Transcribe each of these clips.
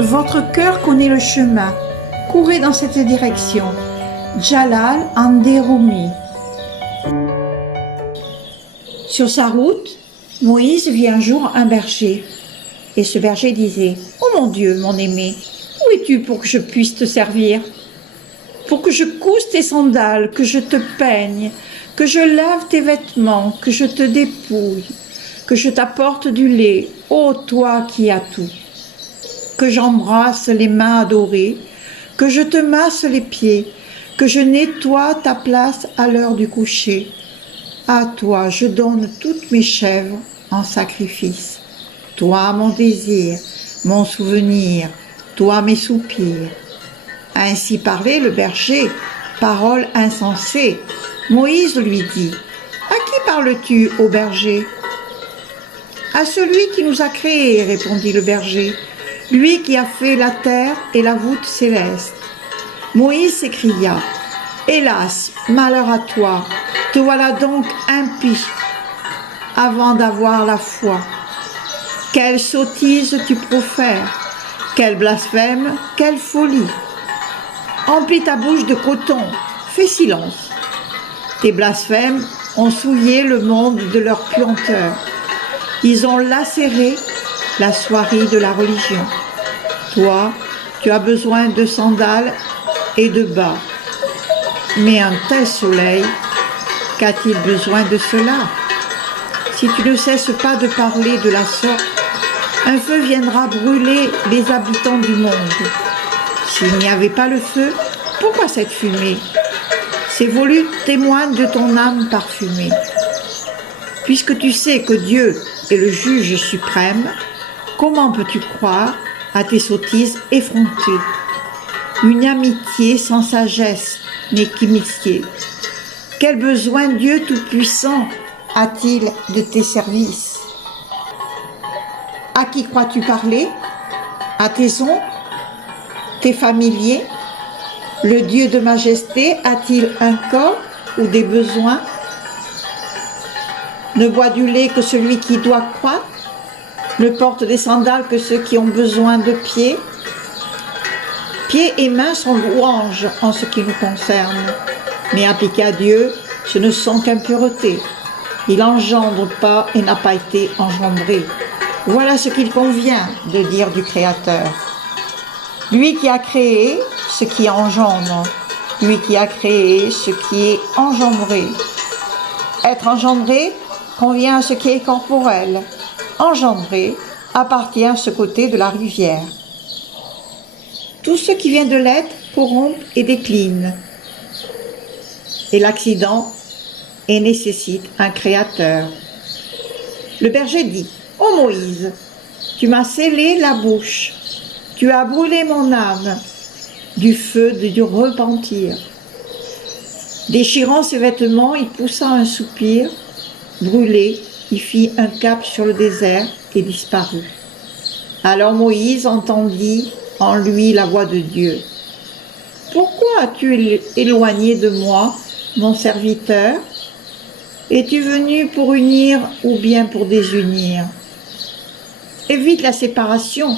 Votre cœur connaît le chemin. Courez dans cette direction. Jalal Anderoumi. Sur sa route, Moïse vit un jour un berger. Et ce berger disait: « Oh mon Dieu, mon aimé, où es-tu pour que je puisse te servir? Pour que je cousse tes sandales, que je te peigne, que je lave tes vêtements, que je te dépouille, que je t'apporte du lait, ô toi qui as tout. Que j'embrasse les mains adorées, que je te masse les pieds, que je nettoie ta place à l'heure du coucher. À toi je donne toutes mes chèvres en sacrifice. Toi mon désir, mon souvenir, toi mes soupirs. » Ainsi parlait le berger, parole insensée. Moïse lui dit: « À qui parles-tu, ô berger? » « À celui qui nous a créés, répondit le berger, lui qui a fait la terre et la voûte céleste. Moïse s'écria: « Hélas, malheur à toi, te voilà donc impie avant d'avoir la foi. Quelle sottise tu profères, quel blasphème, quelle folie. Emplis ta bouche de coton, fais silence. Tes blasphèmes ont souillé le monde de leur puanteur. Ils ont lacéré la soierie de la religion. Toi, tu as besoin de sandales et de bas. Mais un tel soleil, qu'a-t-il besoin de cela? Si tu ne cesses pas de parler de la sorte, un feu viendra brûler les habitants du monde. S'il n'y avait pas le feu, pourquoi cette fumée? Ces volutes témoignent de ton âme parfumée. Puisque tu sais que Dieu est le juge suprême, comment peux-tu croire à tes sottises effrontées? Une amitié sans sagesse n'est qu'imitié. Quel besoin Dieu Tout-Puissant a-t-il de tes services? À qui crois-tu parler? À tes oncles? Tes familiers? Le Dieu de majesté a-t-il un corps ou des besoins? Ne boit du lait que celui qui doit croître? Ne porte des sandales que ceux qui ont besoin de pieds? Pieds et mains sont louanges en ce qui nous concerne, mais appliqués à Dieu, ce ne sont qu'impuretés. Il n'engendre pas et n'a pas été engendré. Voilà ce qu'il convient de dire du Créateur. Lui qui a créé ce qui engendre, lui qui a créé ce qui est engendré. Être engendré convient à ce qui est corporel. Engendré appartient à ce côté de la rivière. Tout ce qui vient de l'être corrompt et décline. Et l'accident nécessite un créateur. Le berger dit: « Ô Moïse, tu m'as scellé la bouche, tu as brûlé mon âme du feu du repentir. » Déchirant ses vêtements, il poussa un soupir. Brûlé, il fit un cap sur le désert et disparut. Alors Moïse entendit en lui la voix de Dieu. « Pourquoi as-tu éloigné de moi mon serviteur? Es-tu venu pour unir ou bien pour désunir? Évite la séparation,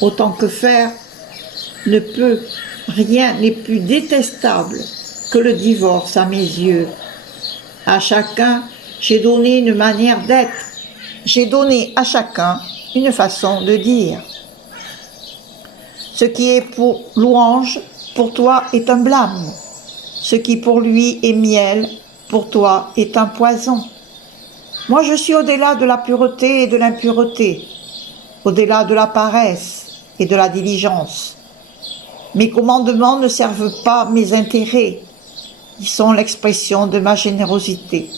autant que faire ne peut. Rien n'est plus détestable que le divorce à mes yeux. À chacun, j'ai donné une manière d'être. J'ai donné à chacun une façon de dire. Ce qui est pour louange, pour toi est un blâme. Ce qui pour lui est miel, pour toi est un poison. Moi je suis au-delà de la pureté et de l'impureté, au-delà de la paresse et de la diligence. Mes commandements ne servent pas mes intérêts, ils sont l'expression de ma générosité.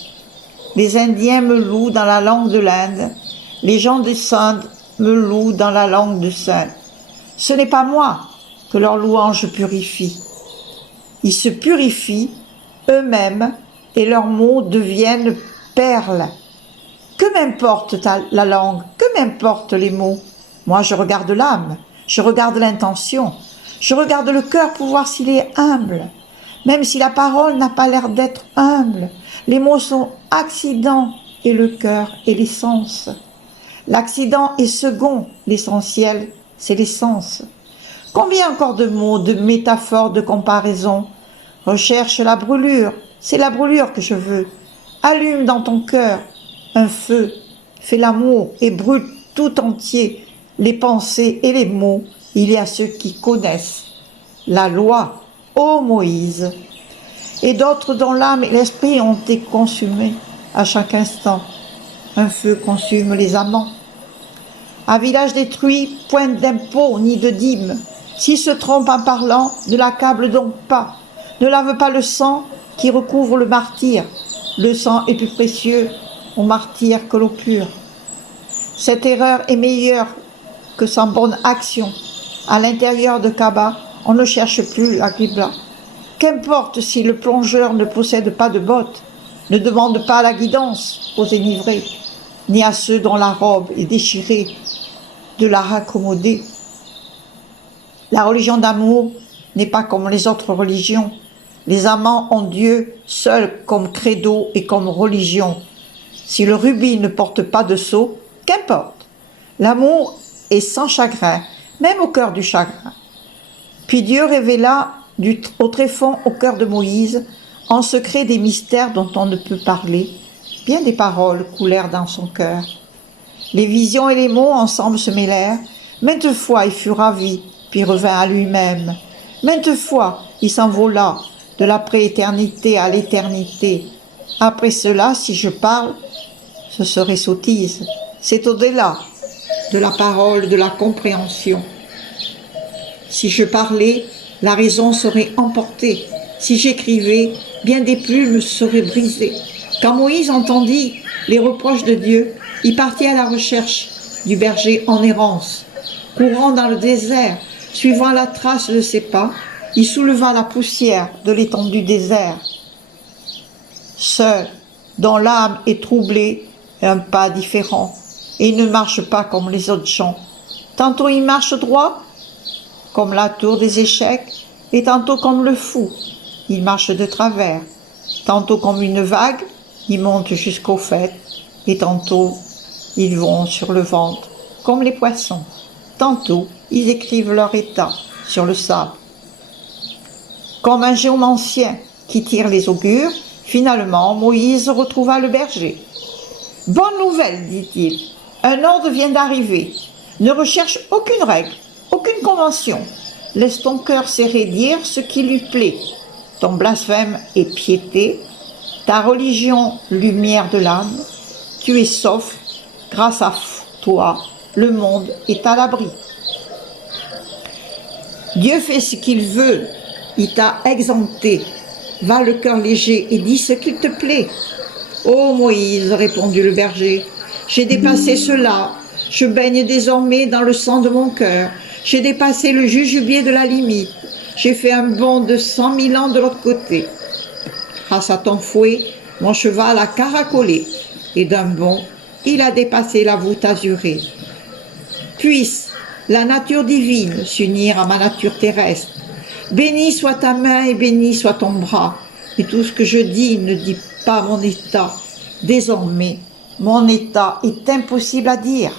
Les Indiens me louent dans la langue de l'Inde, les gens des Indes me louent dans la langue de Saint. Ce n'est pas moi que leur louange purifie. Ils se purifient eux-mêmes et leurs mots deviennent perles. Que m'importe la langue, que m'importent les mots? Moi je regarde l'âme, je regarde l'intention, je regarde le cœur pour voir s'il est humble. Même si la parole n'a pas l'air d'être humble, les mots sont accidents et le cœur est l'essence. L'accident est second, l'essentiel c'est l'essence. Combien encore de mots, de métaphores, de comparaisons? Recherche la brûlure, c'est la brûlure que je veux. Allume dans ton cœur un feu, fais l'amour et brûle tout entier les pensées et les mots. Il y a ceux qui connaissent la loi, ô Moïse, et d'autres dont l'âme et l'esprit ont été consumés à chaque instant. Un feu consume les amants. Un village détruit, point d'impôt ni de dîme. S'il se trompe en parlant, ne l'accable donc pas. Ne lave pas le sang qui recouvre le martyr. Le sang est plus précieux au martyr que l'eau pure. Cette erreur est meilleure que sans bonne action. À l'intérieur de Kaaba, on ne cherche plus la Qibla. Qu'importe si le plongeur ne possède pas de bottes, ne demande pas la guidance aux énivrés, ni à ceux dont la robe est déchirée de la raccommoder. La religion d'amour n'est pas comme les autres religions. Les amants ont Dieu seul comme credo et comme religion. Si le rubis ne porte pas de sceau, qu'importe. L'amour est sans chagrin, même au cœur du chagrin. Puis Dieu révéla au tréfonds au cœur de Moïse, en secret des mystères dont on ne peut parler. Bien des paroles coulèrent dans son cœur. Les visions et les mots ensemble se mêlèrent. Maintes fois il fut ravi, puis revint à lui-même. Maintes fois il s'envola de la prééternité à l'éternité. Après cela, si je parle, ce serait sottise. C'est au-delà de la parole, de la compréhension. Si je parlais, la raison serait emportée. Si j'écrivais, bien des plumes seraient brisées. Quand Moïse entendit les reproches de Dieu, il partit à la recherche du berger en errance. Courant dans le désert, suivant la trace de ses pas, il souleva la poussière de l'étendue désert. Seul, dont l'âme est troublée, un pas différent, et il ne marche pas comme les autres gens. Tantôt il marche droit, comme la tour des échecs, et tantôt comme le fou, il marche de travers. Tantôt comme une vague, ils montent jusqu'au faîte, et tantôt ils vont sur le ventre, comme les poissons. Tantôt ils écrivent leur état sur le sable. Comme un géomancien qui tire les augures, finalement Moïse retrouva le berger. « Bonne nouvelle, dit-il, un ordre vient d'arriver. Ne recherche aucune règle, aucune convention. Laisse ton cœur serré dire ce qui lui plaît. Ton blasphème est piété, ta religion lumière de l'âme. Tu es sauf, grâce à toi, le monde est à l'abri. Dieu fait ce qu'il veut, il t'a exempté. Va le cœur léger et dis ce qu'il te plaît. Ô Moïse, répondit le berger, j'ai dépassé cela, je baigne désormais dans le sang de mon cœur, j'ai dépassé le jujubier de la limite, j'ai fait un bond de 100 000 ans de l'autre côté. Grâce à ton fouet, mon cheval a caracolé, et d'un bond, il a dépassé la voûte azurée. Puisse la nature divine s'unir à ma nature terrestre. Béni soit ta main et béni soit ton bras. Et tout ce que je dis ne dit pas mon état. Désormais, mon état est impossible à dire.